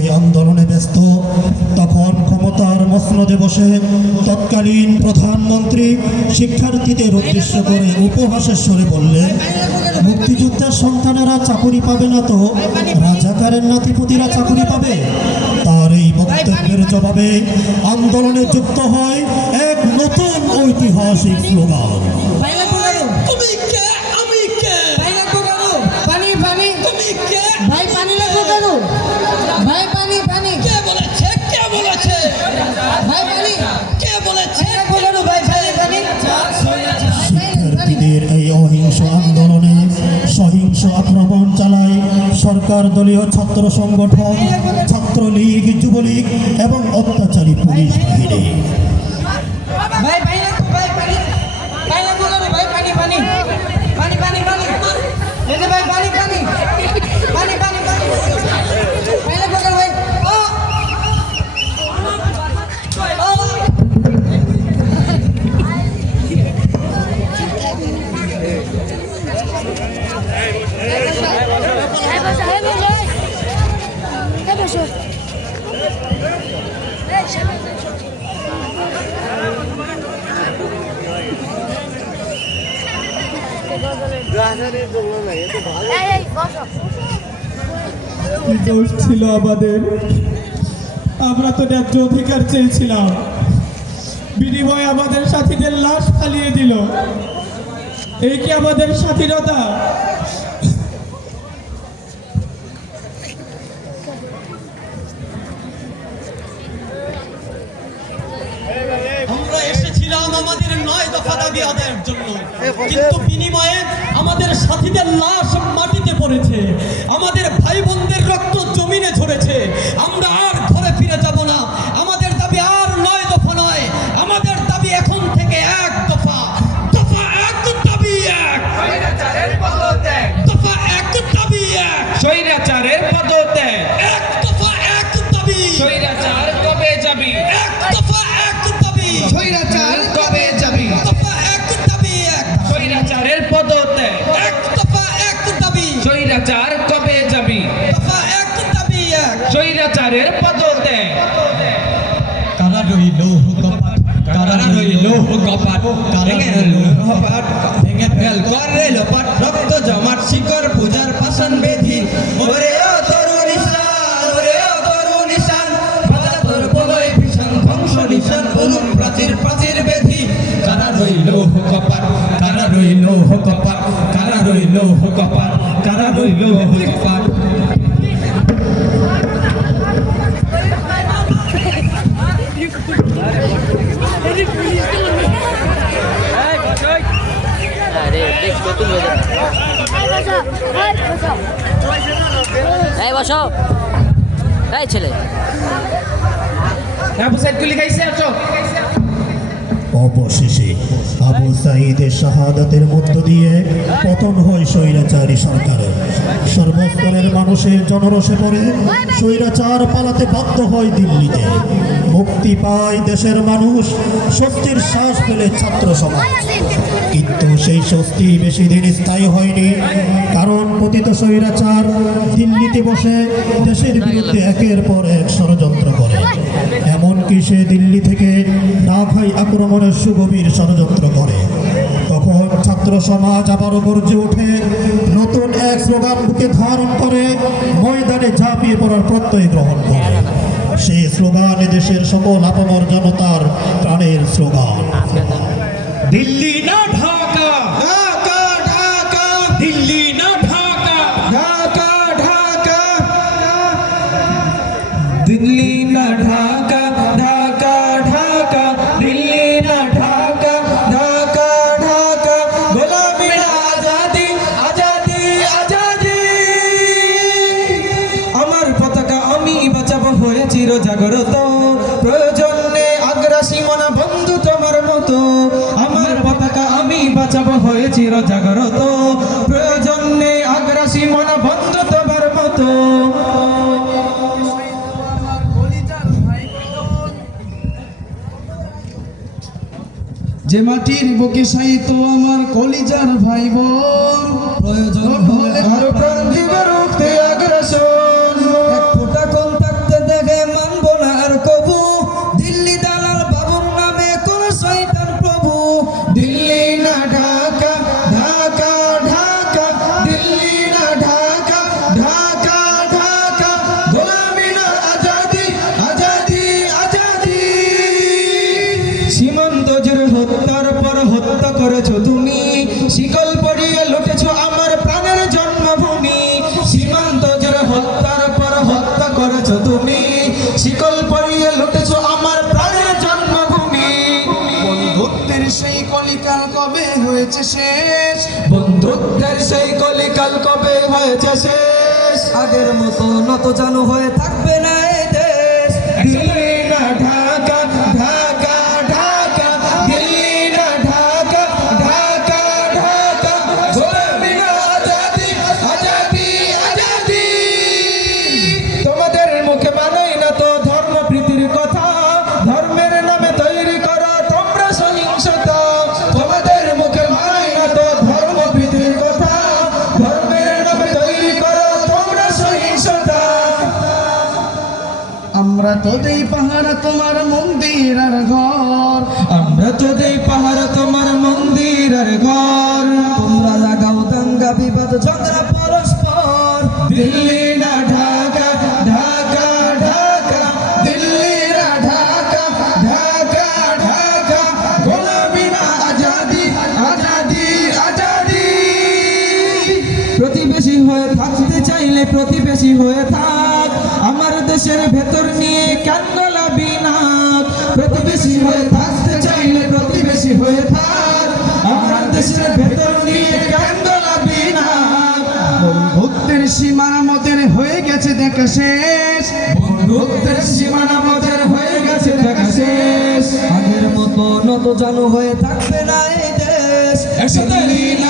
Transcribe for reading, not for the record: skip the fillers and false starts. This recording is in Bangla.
বিরোধী আন্দোলনে ব্যস্ত। তখন ক্ষমতার মসনদে বসে তৎকালীন প্রধানমন্ত্রী শিক্ষার্থীদের উদ্দেশ্য করে উপহাসের স্বরে বললেন, মুক্তিযুদ্ধের সন্তানেরা চাকুরি পাবে না তো রাজাকারের নাতিপুতিরা চাকুরি পাবে। তার এই বক্তব্যের জবাবে আন্দোলনে যুক্ত হয় এক নতুন ঐতিহাসিক স্লোগান। শিক্ষার্থীদের এই অহিংস আন্দোলনে সহিংস আক্রমণ চালায় সরকার দলীয় ছাত্র সংগঠন, ছাত্রলীগ, যুবলীগ এবং অত্যাচারী পুলিশ বাহিনী। দোষ ছিল আমাদের, আমরা তো ন্যায্য অধিকার চেয়েছিলাম, বিনিময়ে আমাদের সাথীদের লাশ ফালিয়ে দিল। এই কি আমাদের স্বাধীনতা? আমরা এসেছিলাম আমাদের 9 দফা দাবি আদায়ের জন্য, কিন্তু বিনিময়ে আমাদের সাথীদের লাশ মাটিতে পড়েছে, আমাদের ভাই বোনদের রক্ত জমিনে ঝরেছে। আমরা আর ঘরে ফিরে যাব না। আমাদের দাবি আর 9 দফা নয়, আমাদের দাবি এখন থেকে 1 দফা। দফা 1, দাবি 1। দফা 1, দাবি 1। স্বৈরাচারের পদত্যাগ। 1 দফা 1, দাবি। স্বৈরাচার কবে যাবি? 1 দফা 1, দাবি। স্বৈরাচার কবে যাবি? দফা 1, দাবি 1। স্বৈরাচারের পদত্যাগ। 1 দফা 1, দাবি। স্বৈরাচার কবে যাবি? দফা 1, দাবি 1। স্বৈরাচারের পদত্যাগ। কারা রইল কপাট, কারা রইল কপাট, কারা রইল কপাট, ভেঙে ফেল করে লোপাট, রক্ত জমাট শিকড় পূজার পাষাণ বেধি। ওরে ও তরুণ ঈশান, ওরে ও তরুণ ঈশান, বাজা তোর বলয় ভীষণ ধ্বংস নিশান, করুক প্রাচীর প্রাচীর বেধি। কারা রইল কপাট, কারা রইল কপাট, কারা রইল কপাট, কারা রইল কপাট। এই বসো, এই ছেলে আবু সাইদ গুলি খাইছে আসো। অবশেষে আবু সাঈদের শাহাদাতের মধ্য দিয়ে পতন হয় স্বৈরাচারী সরকারের। সর্বস্তরের মানুষের জনরসে পড়ে স্বৈরাচার পালাতে বাধ্য হয় দিল্লিতে। মুক্তি পায় দেশের মানুষ, স্বস্তির শ্বাস ফেলে ছাত্র সমাজ। কিন্তু সেই স্বস্তি বেশি দিন স্থায়ী হয়নি, কারণ পতিত স্বৈরাচার দিল্লিতে বসে দেশের বিরুদ্ধে একের পর এক ষড়যন্ত্র করে। এমনকি সে দিল্লি থেকে নাভাই আক্রমণের সুগভীর ষড়যন্ত্র করে। তখন ছাত্র সমাজ আবারও গর্জে ওঠে, নতুন এক স্লোগান বুকে ধারণ করে ময়দানে ঝাঁপিয়ে পড়ার প্রত্যয় গ্রহণ করে। সেই স্লোগান দেশের সকল আপামর জনতার প্রাণের স্লোগান। দিল্লি না ঢাকা, ঢাকা ঢাকা, দিল্লি না ঢাকা, ঢাকা ঢাকা, দিল্লি না ঢাকা, ঢাকা ঢাকা, দিল্লি না ঢাকা, ঢাকা ঢাকা, গোলামি না আজাদি, আজাদি আজাদি। আমার পতাকা আমি বাঁচাবো হয়ে চির জাগ্রত, প্রয়োজন নেই আগ্রাসী মনা বন্ধু তোমার মতো। আমার পতাকা আমি বাঁচাবো হয়ে চির জাগ্রত, প্রয়োজন নেই আগ্রাসী মনা বন্ধু তোমার মতো। যে মাটির বুকে সাইত আমার কলিজার ভাই বোন, প্রয়োজন হলে আরো প্রাণ দিবে রুখতে আগ্রাসন, এক ফোঁটা কোন থাকতে করেছো তুমি, শিকল পরিয়ে লুটেছো আমার প্রাণের জন্মভূমি। বন্ধুত্বের সেই কলিকাল কবে হয়েছে শেষ, বন্ধুত্বের সেই কলিকাল কবে হয়েছে শেষ, আগের মতো নত জানু হয়ে থাকবে না এই দেশ। দিল্লি না ঢাকা, ঢাকা ঢাকা, দিল্লি না ঢাকা, ঢাকা ঢাকা, গোলামি না আজাদি, আজাদি আজাদি। তোমাদের মুখে মানাই না তো ধর্মপ্রীতির কথা, ধর্মের নামে তৈরি করো তোমরা সহিংসতা। তোমাদের মুখে মানাই না তো ধর্মপ্রীতির কথা, ধর্মের নামে তৈরি করো তোমরা সহিংসতা। আমরা তো দেই পাহারা তোমার মন্দির আর ঘর, আমরা তো দেই পাহারা তোমার মন্দির আর ঘর, তোমরা লাগাও দাঙ্গা বিবাদ ঝগড়া পরস্পর। দিল্লি না ঢাকা, ঢাকা ঢাকা, দিল্লি না ঢাকা, ঢাকা ঢাকা, গোলামি না আজাদি, আজাদি আজাদি। প্রতিবেশী হয়ে থাকতে চাইলে প্রতিবেশী হয়ে থাক, আমার দেশের ভেতর নিয়ে কেন লাবি না। প্রতিবেশী হয়ে থাকতে চাইলে প্রতিবেশী হয়ে থাক, আমার দেশের ভেতর নিয়ে কেন লাবি না। বন্ধুত্বের সীমানা মতের হয়ে গেছে দেখা শেষ, বন্ধুত্বের সীমানা মতের হয়ে গেছে দেখা শেষ, আগের মতো নত জানু হয়ে থাকবে না এই দেশ। দিল্লি না